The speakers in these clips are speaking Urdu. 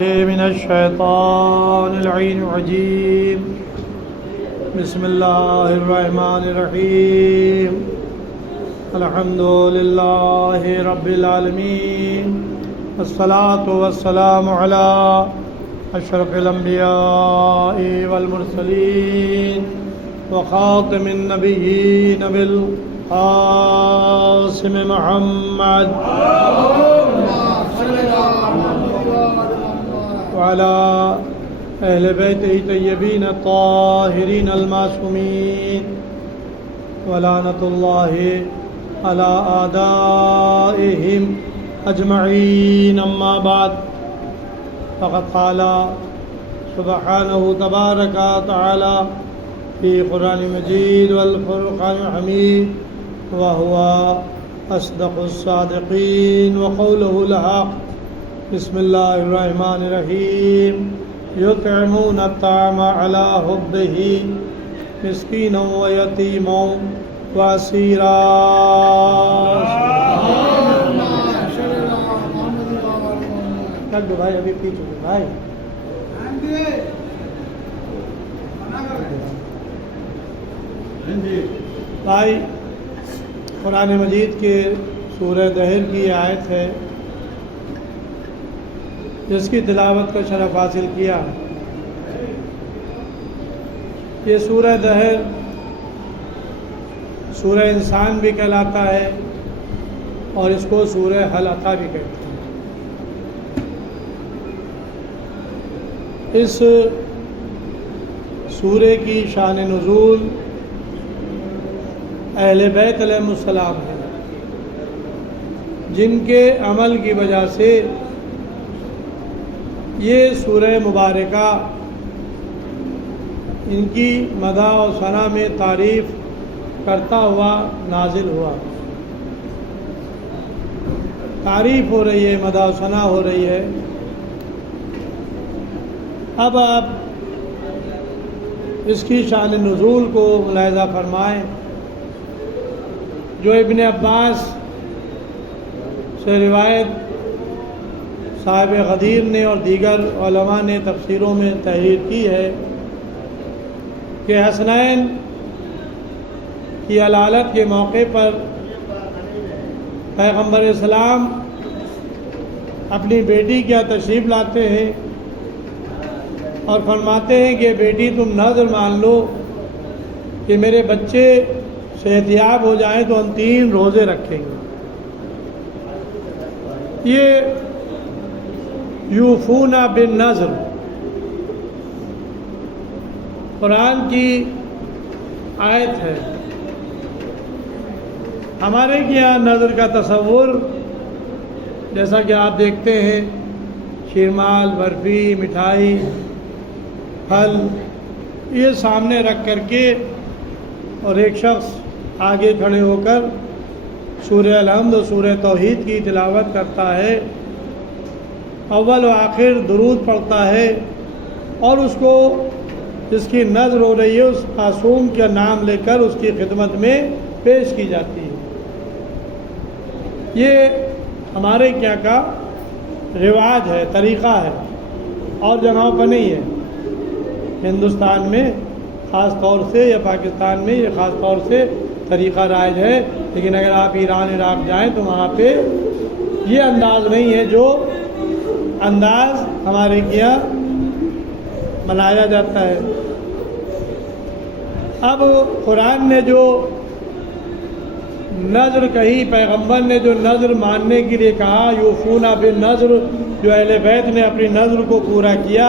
من الشیطان اللعین الرجیم بسم اللہ الرحمن الرحیم الحمد للہ رب العالمین والصلاة والسلام علی اشرف الانبیاء والمرسلین وخاتم النبیین بالقاسم محمد وعلى أهل بيته الطيبين الطاهرين المعصومين ولعنة الله على أعدائهم أجمعين أما بعد فقد قال سبحانه تبارك وتعالى في قرآن مجيد والفرقان الحميد وهو أصدق الصادقين وقوله الحق بسم اللہ الرحمن الرحیم یطعمون الطعام علی حبہ مسکینا و یتیما و اسیرا۔ بھائی ابھی پیچھے بھائی قرآن مجید کے سورہ دہر کی آیت ہے جس کی تلاوت کا شرف حاصل کیا۔ یہ سورہ دہر سورہ انسان بھی کہلاتا ہے اور اس کو سورہ حل عطا بھی کہتے ہیں۔ اس سورہ کی شان نزول اہل بیت علیہ السلام ہے، جن کے عمل کی وجہ سے یہ سورہ مبارکہ ان کی مدح و ثنا میں تعریف کرتا ہوا نازل ہوا۔ تعریف ہو رہی ہے، مدح و ثنا ہو رہی ہے۔ اب آپ اس کی شان نزول کو ملاحظہ فرمائیں۔ جو ابن عباس سے روایت صاحب غدیر نے اور دیگر علماء نے تفسیروں میں تحریر کی ہے کہ حسنین کی علالت کے موقع پر پیغمبر اسلام اپنی بیٹی کیا تشریف لاتے ہیں اور فرماتے ہیں کہ بیٹی تم نذر مان لو کہ میرے بچے صحتیاب ہو جائیں تو ہم 3 روزے رکھیں گے۔ یہ یوفون بالنذر قرآن کی آیت ہے۔ ہمارے یہاں نذر کا تصور جیسا کہ آپ دیکھتے ہیں شیرمال، برفی، مٹھائی، پھل یہ سامنے رکھ کر کے اور ایک شخص آگے کھڑے ہو کر سورہ الحمد و سورہ توحید کی تلاوت کرتا ہے، اول و آخر درود پڑھتا ہے اور اس کو جس کی نذر ہو رہی ہے اس معصوم کا نام لے کر اس کی خدمت میں پیش کی جاتی ہے۔ یہ ہمارے کیا کا رواج ہے، طریقہ ہے، اور جگہوں پر نہیں ہے۔ ہندوستان میں خاص طور سے یا پاکستان میں یہ خاص طور سے طریقہ رائج ہے، لیکن اگر آپ ایران عراق جائیں تو وہاں پہ یہ انداز نہیں ہے جو انداز ہمارے یہاں منایا جاتا ہے۔ اب قرآن نے جو نذر کہی، پیغمبر نے جو نذر ماننے کے لیے کہا، یوفون بالنذر، جو اہل بیت نے اپنی نذر کو پورا کیا،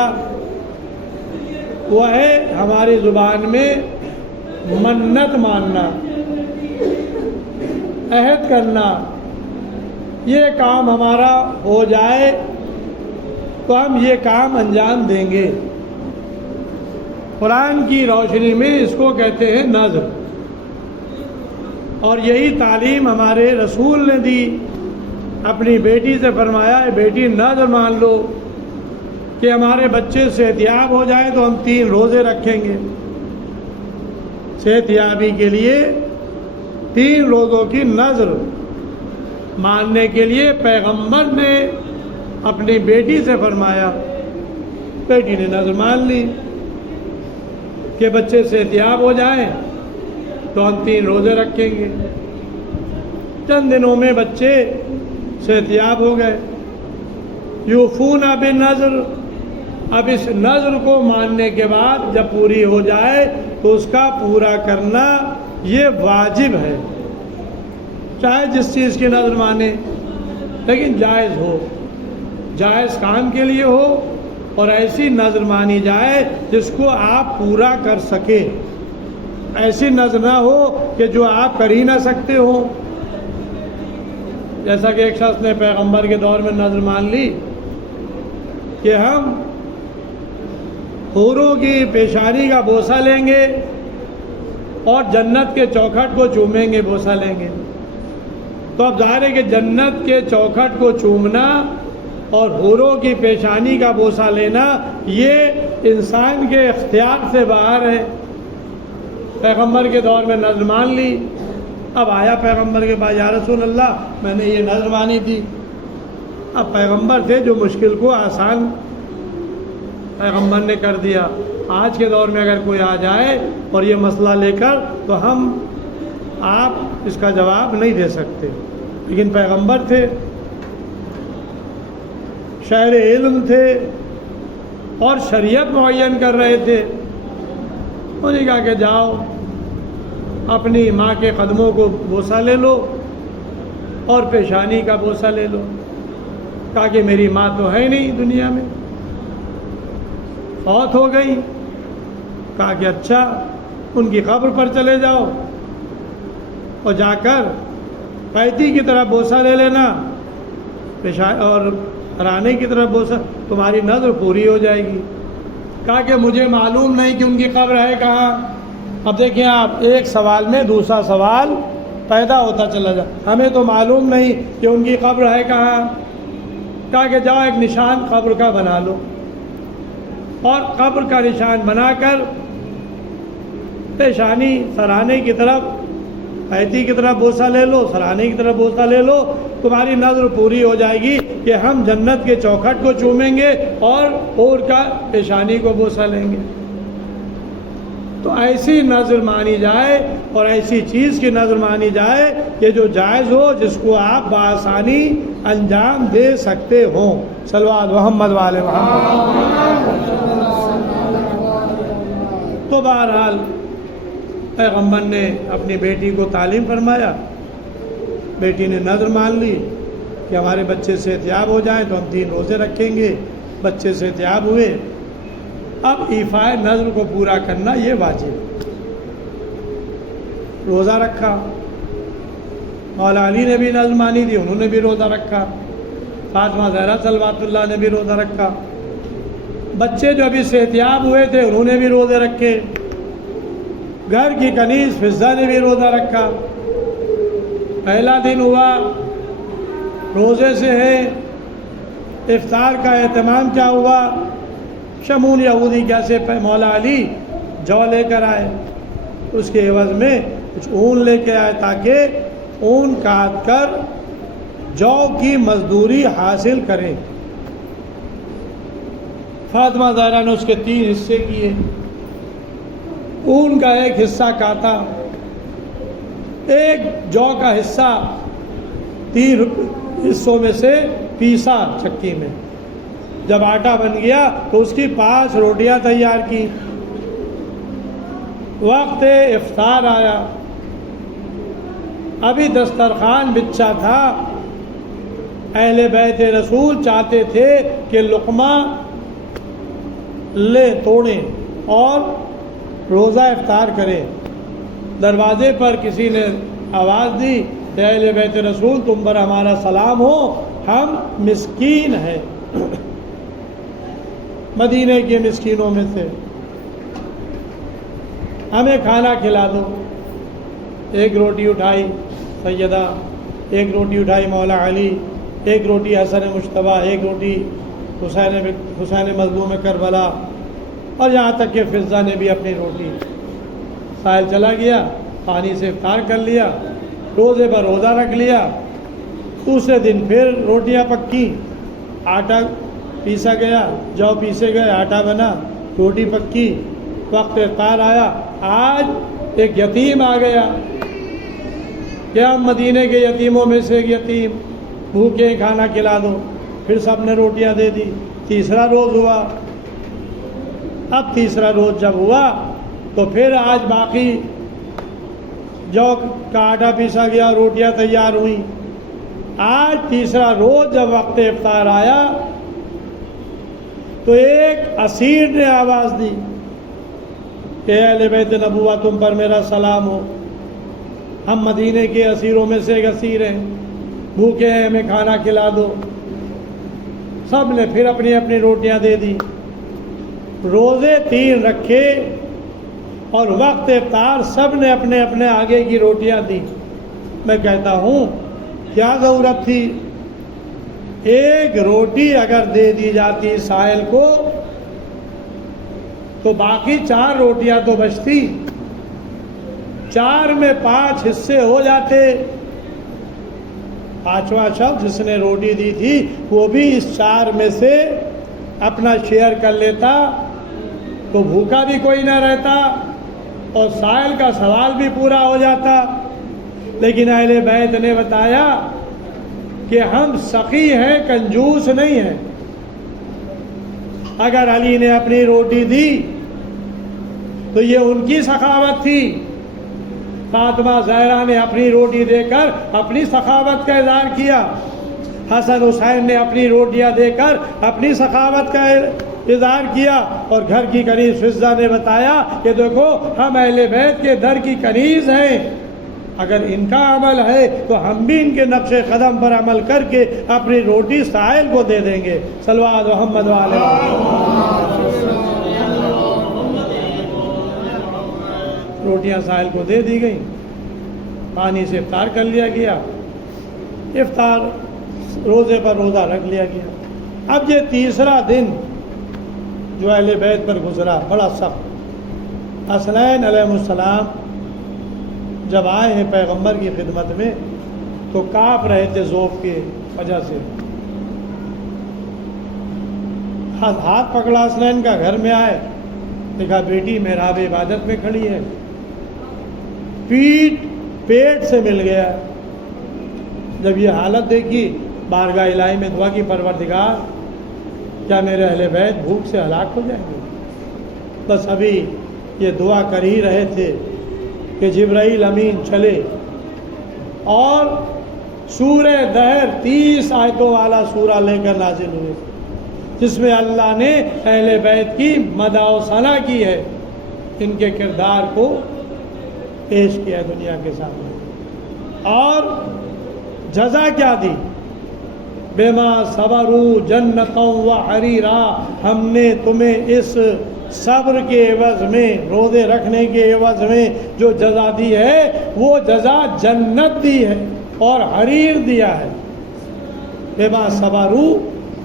وہ ہے ہماری زبان میں منت ماننا، عہد کرنا۔ یہ کام ہمارا ہو جائے تو ہم یہ کام انجام دیں گے۔ قرآن کی روشنی میں اس کو کہتے ہیں نذر، اور یہی تعلیم ہمارے رسول نے دی۔ اپنی بیٹی سے فرمایا بیٹی نذر مان لو کہ ہمارے بچے صحتیاب ہو جائیں تو ہم 3 روزے رکھیں گے۔ صحتیابی کے لیے 3 روزوں کی نذر ماننے کے لیے پیغمبر نے اپنی بیٹی سے فرمایا بیٹی نے نظر مان لی کہ بچے صحتیاب ہو جائیں تو ہم 3 روزے رکھیں گے۔ چند دنوں میں بچے صحتیاب ہو گئے۔ یوفون بالنذر، اب اس نذر کو ماننے کے بعد جب پوری ہو جائے تو اس کا پورا کرنا یہ واجب ہے، چاہے جس چیز کی نذر مانے، لیکن جائز ہو، جائز کام کے لیے ہو، اور ایسی نذر مانی جائے جس کو آپ پورا کر سکے، ایسی نذر نہ ہو کہ جو آپ کر ہی نہ سکتے ہو۔ جیسا کہ ایک شخص نے پیغمبر کے دور میں نذر مان لی کہ ہم حوروں کی پیشانی کا بوسہ لیں گے اور جنت کے چوکھٹ کو چومیں گے، بوسہ لیں گے۔ تو اب ظاہر ہے کہ جنت کے چوکھٹ کو چومنا اور حوروں کی پیشانی کا بوسہ لینا یہ انسان کے اختیار سے باہر ہے۔ پیغمبر کے دور میں نذر مان لی، اب آیا پیغمبر کے پاس، یا رسول اللہ میں نے یہ نذر مانی تھی۔ اب پیغمبر تھے جو مشکل کو آسان پیغمبر نے کر دیا۔ آج کے دور میں اگر کوئی آ جائے اور یہ مسئلہ لے کر تو ہم آپ اس کا جواب نہیں دے سکتے، لیکن پیغمبر تھے، شہر علم تھے اور شریعت معین کر رہے تھے۔ انہوں نے کہا کہ جاؤ اپنی ماں کے قدموں کو بوسہ لے لو اور پیشانی کا بوسہ لے لو۔ کہا کہ میری ماں تو ہے نہیں دنیا میں، فوت ہو گئی۔ کہا کہ اچھا، ان کی قبر پر چلے جاؤ اور جا کر قیدی کی طرح بوسہ لے لینا اور رانے کی طرف بوسہ، تمہاری نظر پوری ہو جائے گی۔ کہا کہ مجھے معلوم نہیں کہ ان کی قبر ہے کہاں۔ اب دیکھیں آپ، ایک سوال میں دوسرا سوال پیدا ہوتا چلا جائے، ہمیں تو معلوم نہیں کہ ان کی قبر ہے کہاں۔ کہا کہ جاؤ ایک نشان قبر کا بنا لو اور قبر کا نشان بنا کر پیشانی سرانے کی طرف، قیدی کی طرف بوسہ لے لو، سرانے کی طرف بوسہ لے لو، تمہاری نظر پوری ہو جائے گی کہ ہم جنت کے چوکھٹ کو چومیں گے اور کا پیشانی کو بوسہ لیں گے۔ تو ایسی نظر مانی جائے اور ایسی چیز کی نظر مانی جائے کہ جو جائز ہو، جس کو آپ بآسانی انجام دے سکتے ہوں۔ صلوات محمد والے محمد۔ تو بہرحال پیغمبر نے اپنی بیٹی کو تعلیم فرمایا، بیٹی نے نظر مان لی کہ ہمارے بچے صحتیاب ہو جائیں تو ہم 3 روزے رکھیں گے۔ بچے صحتیاب ہوئے، اب ایفائے نظر کو پورا کرنا یہ واجب۔ روزہ رکھا، مولا علی نے بھی نظر مانی تھی، انہوں نے بھی روزہ رکھا، فاطمہ زہرا صلوات اللہ نے بھی روزہ رکھا، بچے جو ابھی صحتیاب ہوئے تھے انہوں نے بھی روزے رکھے، گھر کی کنیز فضہ نے بھی روزہ رکھا۔ پہلا دن ہوا، روزے سے ہے، افطار کا اہتمام کیا ہوا؟ شمون یہودی کیسے مولا علی جو لے کر آئے، اس کے عوض میں کچھ اون لے کے آئے تاکہ اون کاٹ کر جو کی مزدوری حاصل کریں۔ فاطمہ زہرا نے اس کے 3 حصے کیے، اون کا ایک حصہ کاٹا، ایک جو کا حصہ 3 حصوں میں سے پیسا چکی میں، جب آٹا بن گیا تو اس کی 5 روٹیاں تیار کی۔ وقت افطار آیا، ابھی دسترخوان بچھا تھا، اہل بیت رسول چاہتے تھے کہ لقمہ لے توڑیں اور روزہ افطار کریں۔ دروازے پر کسی نے آواز دی کہ اہل بیت رسول تم پر ہمارا سلام ہو، ہم مسکین ہیں، مدینے کے مسکینوں میں سے، ہمیں کھانا کھلا دو۔ ایک روٹی اٹھائی سیدہ، ایک روٹی اٹھائی مولا علی، ایک روٹی حسن مجتبیٰ، ایک روٹی حسین مظلوم کربلا، اور یہاں تک کہ فضہ نے بھی اپنی روٹی۔ ساحل چلا گیا، پانی سے افطار کر لیا، روزے پر روزہ رکھ لیا۔ دوسرے دن پھر روٹیاں پکی، آٹا پیسا گیا، جو پیسے گئے، آٹا بنا، روٹی پکی، وقت افطار آیا۔ آج ایک یتیم آ گیا، کیا مدینے کے یتیموں میں سے ایک یتیم، بھوکے کھانا کھلا دو، پھر سب نے روٹیاں دے دی۔ تیسرا روز ہوا، اب تیسرا روز جب ہوا تو پھر آج باقی جو کا آٹا پیسا گیا، روٹیاں تیار ہوئیں۔ آج تیسرا روز جب وقت افطار آیا تو ایک اسیر نے آواز دی کہ اہل بیت نبوت تم پر میرا سلام ہو، ہم مدینے کے اسیروں میں سے ایک اسیر ہیں، بھوکے ہیں، ہمیں کھانا کھلا دو۔ سب نے پھر اپنی اپنی روٹیاں دے دی، روزے 3 رکھے اور وقت افطار سب نے اپنے اپنے آگے کی روٹیاں دی۔ میں کہتا ہوں کیا ضرورت تھی؟ ایک روٹی اگر دے دی جاتی سائل کو تو باقی 4 روٹیاں تو بچتی، 4 میں 5 حصے ہو جاتے، 5واں شخص جس نے روٹی دی تھی وہ بھی اس 4 میں سے اپنا شیئر کر لیتا تو بھوکا بھی کوئی نہ رہتا اور سائل کا سوال بھی پورا ہو جاتا۔ لیکن اہل بیت نے بتایا کہ ہم سخی ہیں، کنجوس نہیں ہیں۔ اگر علی نے اپنی روٹی دی تو یہ ان کی سخاوت تھی، فاطمہ زہرا نے اپنی روٹی دے کر اپنی سخاوت کا اظہار کیا، حسن حسین نے اپنی روٹیاں دے کر اپنی سخاوت کا اظہار کیا، اور گھر کی کنیز فضہ نے بتایا کہ دیکھو ہم اہل بیت کے در کی کنیز ہیں، اگر ان کا عمل ہے تو ہم بھی ان کے نقش قدم پر عمل کر کے اپنی روٹی سائل کو دے دیں گے۔ صلوات محمد علیہ روٹیاں سائل کو دے دی گئیں، پانی سے افطار کر لیا گیا، افطار روزے پر روزہ رکھ لیا گیا۔ اب یہ تیسرا دن جو اہل بیت پر گزرا بڑا سخت۔ حسنین علیہ السلام جب آئے ہیں پیغمبر کی خدمت میں تو کانپ رہے تھے ذوق کی وجہ سے، ہاتھ پکڑا حسنین کا، گھر میں آئے، دیکھا بیٹی محراب عبادت میں کھڑی ہے، پیٹ سے مل گیا۔ جب یہ حالت دیکھی بارگاہ الہی میں دعا کی، پروردگار کیا میرے اہل بیت بھوک سے ہلاک ہو جائیں گے؟ بس ابھی یہ دعا کر ہی رہے تھے کہ جبرائیل امین چلے اور سورہ دہر 30 آیتوں والا سورہ لے کر نازل ہوئے، جس میں اللہ نے اہل بیت کی مدح و ثنا کی ہے، ان کے کردار کو پیش کیا دنیا کے سامنے، اور جزا کیا دی؟ بما صبروا جنتا وحریرا، ہم نے تمہیں اس صبر کے عوض میں، روزے رکھنے کے عوض میں جو جزا دی ہے وہ جزا جنت دی ہے اور حریر دیا ہے۔ بما صبروا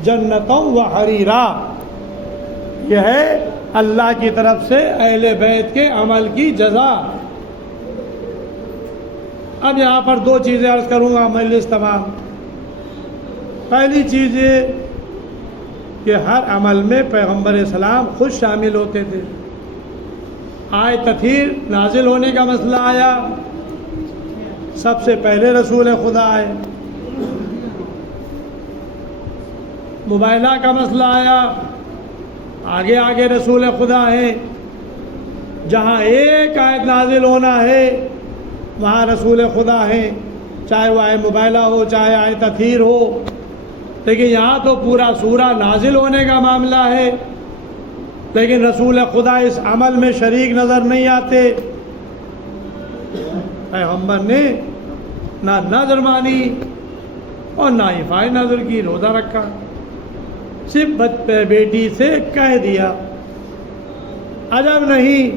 جنتا وحریرا، یہ ہے اللہ کی طرف سے اہل بیت کے عمل کی جزا۔ اب یہاں پر 2 چیزیں عرض کروں گا مجلس تمام۔ پہلی چیز یہ کہ ہر عمل میں پیغمبر اسلام خود شامل ہوتے تھے۔ آئے تطہیر نازل ہونے کا مسئلہ آیا، سب سے پہلے رسول خدا آئے۔ مباہلہ کا مسئلہ آیا، آگے آگے رسول خدا ہیں۔ جہاں ایک آیت نازل ہونا ہے وہاں رسول خدا ہیں، چاہے وہ آئے مباہلہ ہو چاہے آئے تطہیر ہو، لیکن یہاں تو پورا سورہ نازل ہونے کا معاملہ ہے، لیکن رسول خدا اس عمل میں شریک نظر نہیں آتے۔ پیغمبر نے نہ نظر مانی اور نہ حفاظ نظر کی، روزہ رکھا، صرف بیٹی سے کہہ دیا۔ عجب نہیں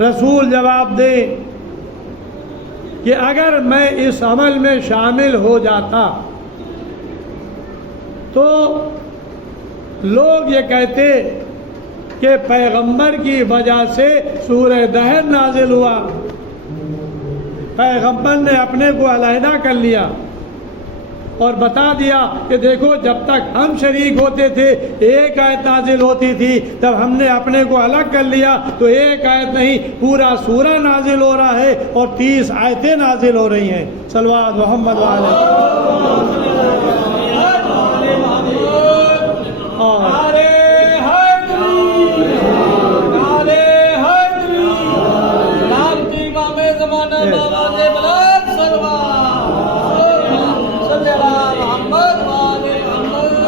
رسول جواب دے کہ اگر میں اس عمل میں شامل ہو جاتا تو لوگ یہ کہتے کہ پیغمبر کی وجہ سے سورہ دہر نازل ہوا، پیغمبر نے اپنے کو علیحدہ کر لیا، اور بتا دیا کہ دیکھو جب تک ہم شریک ہوتے تھے ایک آیت نازل ہوتی تھی، جب ہم نے اپنے کو الگ کر لیا تو ایک آیت نہیں پورا سورہ نازل ہو رہا ہے اور 30 آیتیں نازل ہو رہی ہیں۔ صلوات محمد والے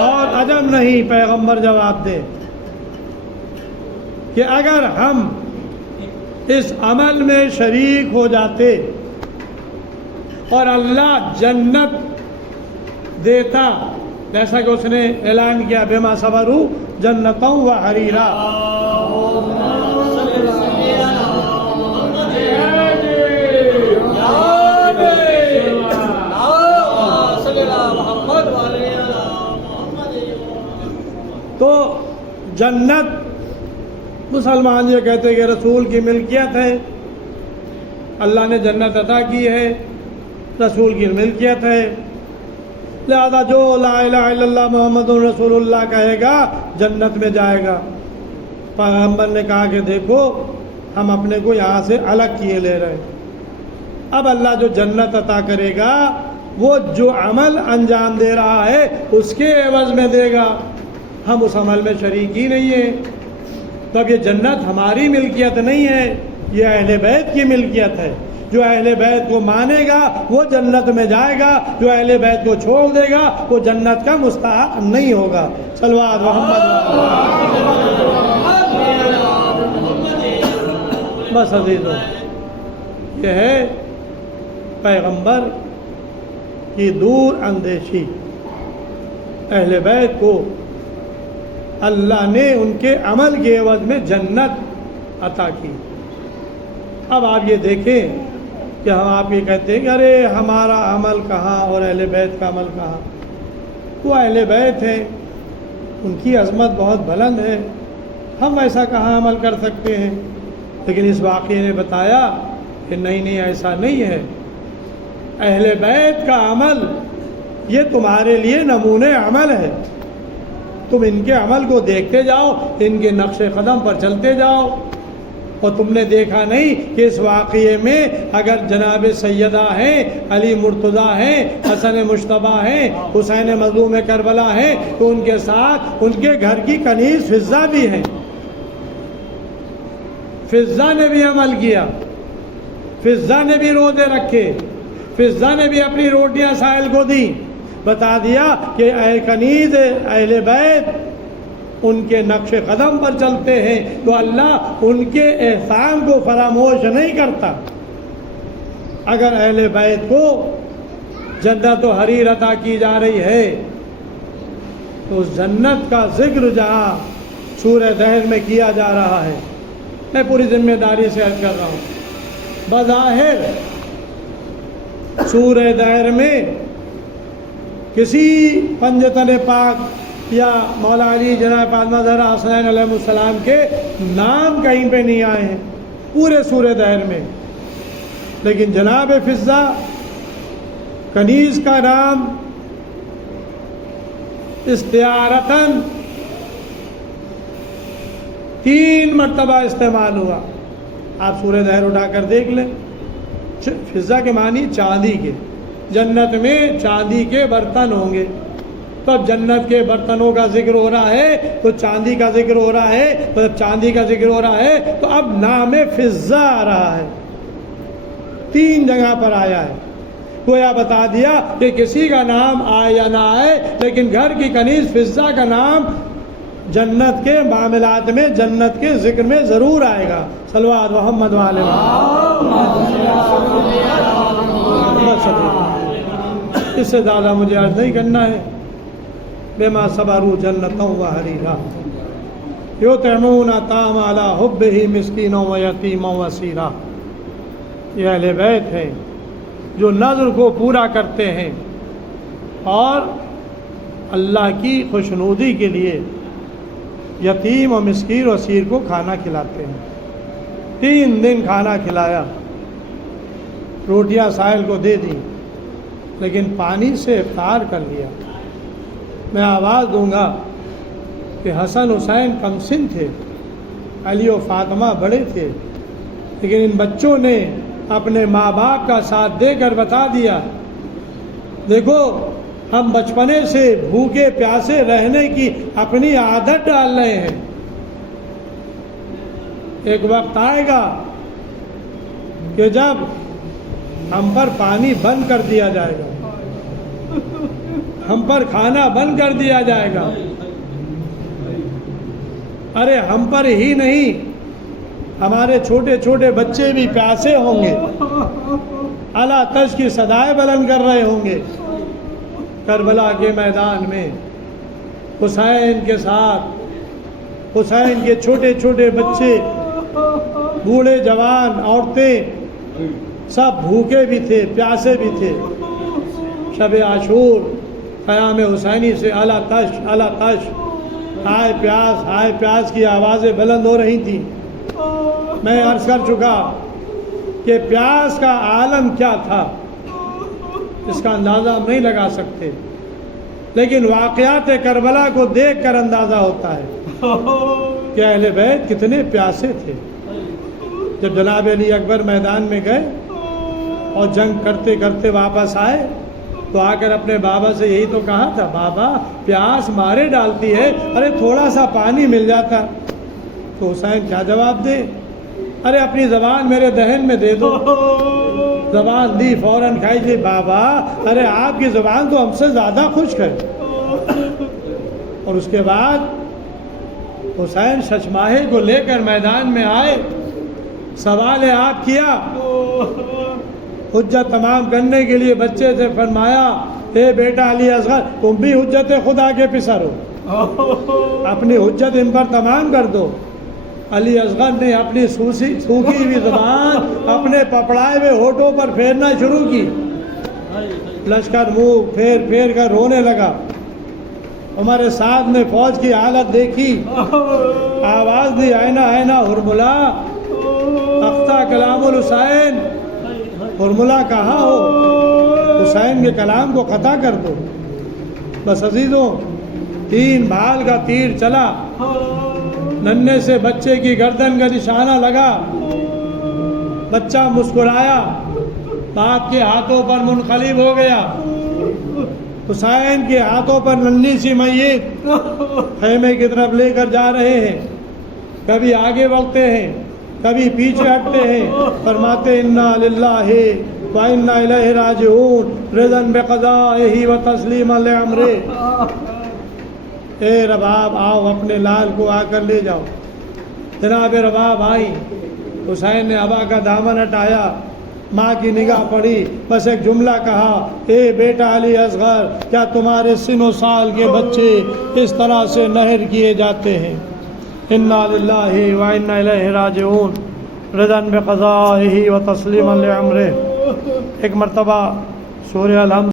اور عجب نہیں پیغمبر جواب دے کہ اگر ہم اس عمل میں شریک ہو جاتے اور اللہ جنت دیتا، جیسا کہ اس نے اعلان کیا بما صبروا جنتوں و حریرا، تو جنت مسلمان یہ کہتے ہیں کہ رسول کی ملکیت ہے، اللہ نے جنت عطا کی ہے، رسول کی ملکیت ہے، لہذا جو لا الہ الا اللہ محمد رسول اللہ کہے گا جنت میں جائے گا۔ پیغمبر نے کہا کہ دیکھو ہم اپنے کو یہاں سے الگ کیے لے رہے ہیں، اب اللہ جو جنت عطا کرے گا وہ جو عمل انجام دے رہا ہے اس کے عوض میں دے گا، ہم اس عمل میں شریک ہی نہیں ہیں، تب یہ جنت ہماری ملکیت نہیں ہے، یہ اہل بیت کی ملکیت ہے۔ جو اہل بیت کو مانے گا وہ جنت میں جائے گا، جو اہل بیت کو چھوڑ دے گا وہ جنت کا مستحق نہیں ہوگا۔ صلوات محمد۔ بس عزیزو، یہ ہے پیغمبر کی دور اندیشی، اہل بیت کو اللہ نے ان کے عمل کے عوض میں جنت عطا کی۔ اب آپ یہ دیکھیں کہ ہم آپ یہ کہتے ہیں کہ ارے ہمارا عمل کہاں اور اہل بیت کا عمل کہاں، وہ اہل بیت ہیں، ان کی عظمت بہت بلند ہے، ہم ایسا کہاں عمل کر سکتے ہیں؟ لیکن اس واقعے نے بتایا کہ نہیں ایسا نہیں ہے، اہل بیت کا عمل یہ تمہارے لیے نمونے عمل ہے، تم ان کے عمل کو دیکھتے جاؤ، ان کے نقش قدم پر چلتے جاؤ۔ اور تم نے دیکھا نہیں کہ اس واقعے میں اگر جناب سیدہ ہیں، علی مرتضیٰ ہیں، حسن مجتبیٰ ہیں، حسین مظلوم کربلا ہیں، تو ان کے ساتھ ان کے گھر کی کنیز فضہ بھی ہیں، فضہ نے بھی عمل کیا، فضہ نے بھی روزے رکھے، فضہ نے بھی اپنی روٹیاں سائل کو دی، بتا دیا کہ اے کنیز اہل بیت ان کے نقش قدم پر چلتے ہیں تو اللہ ان کے احسان کو فراموش نہیں کرتا۔ اگر اہل بیت کو جنت و حریر عطا کی جا رہی ہے تو اس جنت کا ذکر جہاں سورہ دہر میں کیا جا رہا ہے، میں پوری ذمہ داری سے عرض کر رہا ہوں، بظاہر سورہ دہر میں کسی پنجتن پاک یا مولا علی جناب فاطمہ زہرا حسنین علیہ السلام کے نام کہیں پہ نہیں آئے ہیں پورے سورہ دہر میں، لیکن جناب فضہ کنیز کا نام استعارتاً 3 مرتبہ استعمال ہوا۔ آپ سورہ دہر اٹھا کر دیکھ لیں، فضہ کے معنی چاندی کے، جنت میں چاندی کے برتن ہوں گے، تو اب جنت کے برتنوں کا ذکر ہو رہا ہے تو چاندی کا ذکر ہو رہا ہے، تو جب چاندی کا ذکر ہو رہا ہے تو اب نام فضہ آ رہا ہے، 3 جگہ پر آیا ہے۔ گویا بتا دیا کہ کسی کا نام آئے یا نہ آئے لیکن گھر کی کنیز فضہ کا نام جنت کے معاملات میں، جنت کے ذکر میں ضرور آئے گا۔ صلوات محمد والے اس سے زیادہ مجھے عرض نہیں کرنا ہے۔ بما صبروا جنتوں و حریرا یطعمون الطعام علی حبہ مسکینا و یتیما و اسیرا، یہ اہل بیت ہیں جو نذر کو پورا کرتے ہیں اور اللہ کی خوشنودی کے لیے یتیم و مسکین و اسیر کو کھانا کھلاتے ہیں۔ 3 دن کھانا کھلایا، روٹیاں سائل کو دے دی، لیکن پانی سے افطار کر لیا۔ میں آواز دوں گا کہ حسن حسین کم سن تھے، علی و فاطمہ بڑے تھے، لیکن ان بچوں نے اپنے ماں باپ کا ساتھ دے کر بتا دیا، دیکھو ہم بچپنے سے بھوکے پیاسے رہنے کی اپنی عادت ڈال رہے ہیں، ایک وقت آئے گا کہ جب ہم پر پانی بند کر دیا جائے گا، ہم پر کھانا بند کر دیا جائے گا۔ ارے ہم پر ہی نہیں، ہمارے چھوٹے چھوٹے بچے بھی پیاسے ہوں گے، اعلیٰ تش کی صدائیں بلند کر رہے ہوں گے۔ کربلا کے میدان میں حسین کے ساتھ حسین کے چھوٹے چھوٹے بچے، بوڑھے جوان، عورتیں سب بھوکے بھی تھے، پیاسے بھی تھے۔ شب عاشور قیام حسینی سے اعلیٰ تش ہائے پیاس کی آوازیں بلند ہو رہی تھیں۔ میں عرض کر چکا کہ پیاس کا عالم کیا تھا اس کا اندازہ ہم نہیں لگا سکتے، لیکن واقعات کربلا کو دیکھ کر اندازہ ہوتا ہے کہ اہل بیت کتنے پیاسے تھے۔ جب جناب علی اکبر میدان میں گئے اور جنگ کرتے کرتے واپس آئے تو آ کر اپنے بابا سے یہی تو کہا تھا، بابا پیاس مارے ڈالتی ہے، ارے تھوڑا سا پانی مل جاتا۔ تو حسین کیا جواب دے، ارے اپنی زبان میرے دہن میں دے دو۔ زبان دی، فوراً کھائی جی، بابا ارے آپ کی زبان تو ہم سے زیادہ خشک ہے۔ اور اس کے بعد حسین ششماہے کو لے کر میدان میں آئے، سوال آپ کیا، حجت تمام کرنے کے لیے بچے سے فرمایا، اے بیٹا علی اصغر تم بھی حجت خدا کے پسر ہو، اپنی حجت ان پر تمام کر دو۔ علی اصغر نے اپنی سوکھی ہوئی زبان اپنے پپڑائے ہوئے ہونٹوں پر پھیرنا شروع کی، لشکر منہ پھیر پھیر کر رونے لگا۔ عمر سعد نے فوج کی حالت دیکھی، آواز دی، آئینہ آئینہ ہرملا، اختہ کلام الحسین، ہرملا کہاں ہو، حسین کے کلام کو قطع کر دو۔ بس عزیزوں، 3 بھال کا تیر چلا، ننھے سے بچے کی گردن کا نشانہ لگا، بچہ مسکرایا، باپ کے ہاتھوں پر منقلب ہو گیا۔ حسین کے ہاتھوں پر ننھی سی میت خیمے کی طرف لے کر جا رہے ہیں، کبھی آگے بڑھتے ہیں کبھی پیچھے ہٹتے ہیں، فرماتے انا للہ و انا الیہ راجعون رضا بقضائہ و تسلیما لامرہ۔ اے رباب آؤ اپنے لال کو آ کر لے جاؤ۔ جناب رباب آئی، حسین نے ابا کا دامن ہٹایا، ماں کی نگاہ پڑی، بس ایک جملہ کہا، اے بیٹا علی اصغر کیا تمہارے سن و سال کے بچے اس طرح سے نہر کیے جاتے ہیں؟ انا للہ و انا الیہ راجعون رضا بقضائہ و تسلیما لامرہ۔ ایک مرتبہ سورہ الحمد